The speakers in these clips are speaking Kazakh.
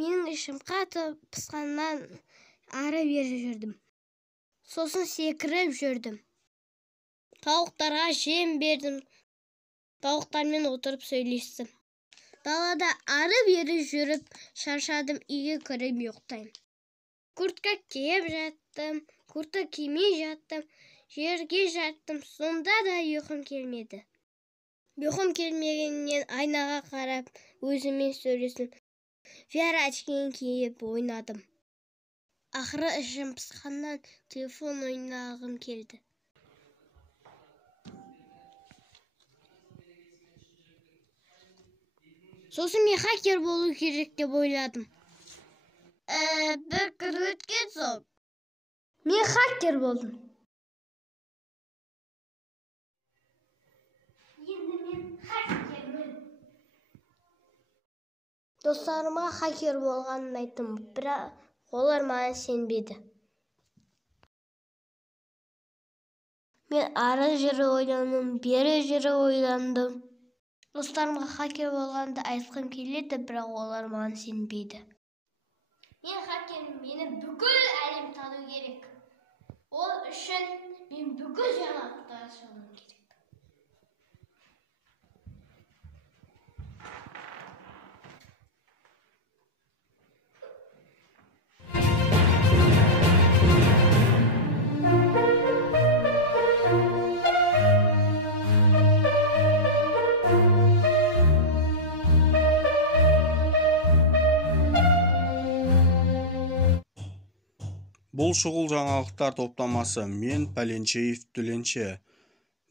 менің ішім қатты пысқаннан ары бері жүрдім. Сосын секіріп жүрдім. Тауықтарға жем бердім. Тауықтармен отырып сөйлестім. Далада ары бері жүріп шаршадым, үйге кіріп ұйықтаймын. Куртка киіп жаттым, куртка кимей жаттым, жерге жаттым, сонда да ұйқым келмеді. Ұйқым келмегеннен айнаға қарап өзімен сөйлестім. VR очкиін киіп ойнадым. Ақыры ішім пысқаннан телефон ойнағым келді. Сосын мен хакер болу керек деп ойладым. Бір күн өткен соң мен хакер болдым. Енді мен хакермін. Достарыма хакер болғанын айттым, бірақ олар маған сенбеді. Мен ары жері ойландым, бері жері ойландым. Достарымға хакер болғанды айтқым келеді, бірақ олар маған сенбейді. Мен хакерім, мені бүкіл әлем тану керек. Ол үшін мен бүкіл жаңалықтар шығуым керек. Бұл шұғыл жаңалықтар топтамасы. Мен Пәленшеев Түленше.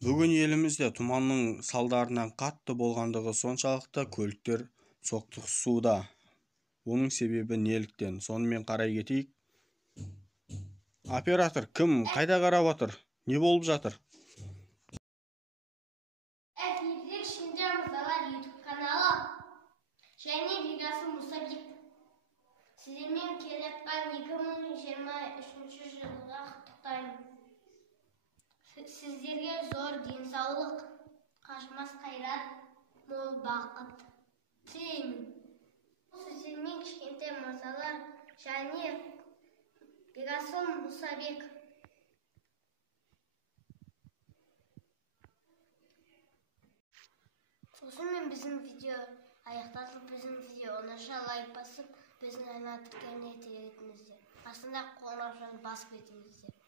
Бүгін елімізде тұманның салдарынан қатты болғандығы соншалықты көліктер соқтығысуда. Оның себебі неліктен? Сонымен қарай кетейік. Оператор кім? Қайда қарап отыр? Не болып жатыр? Эфирде Шинжаң Мырзалар YouTube каналы және Бекасыл Мұсабек. Сіздермен келетқан 2023 жылға құттықтаймын. Сіздерге зор денсаулық, қашмас қайрат, мол бақыт тілеймін. Сіздермен кішкентай мырзалар және Бекасыл Мұсабек. Сосын біздің видео аяқталып, біздің видео 10-ша лайк басып, біздің ана тіркеуіне телетіңіздер. Астында қоңырау басып кетіңіздер.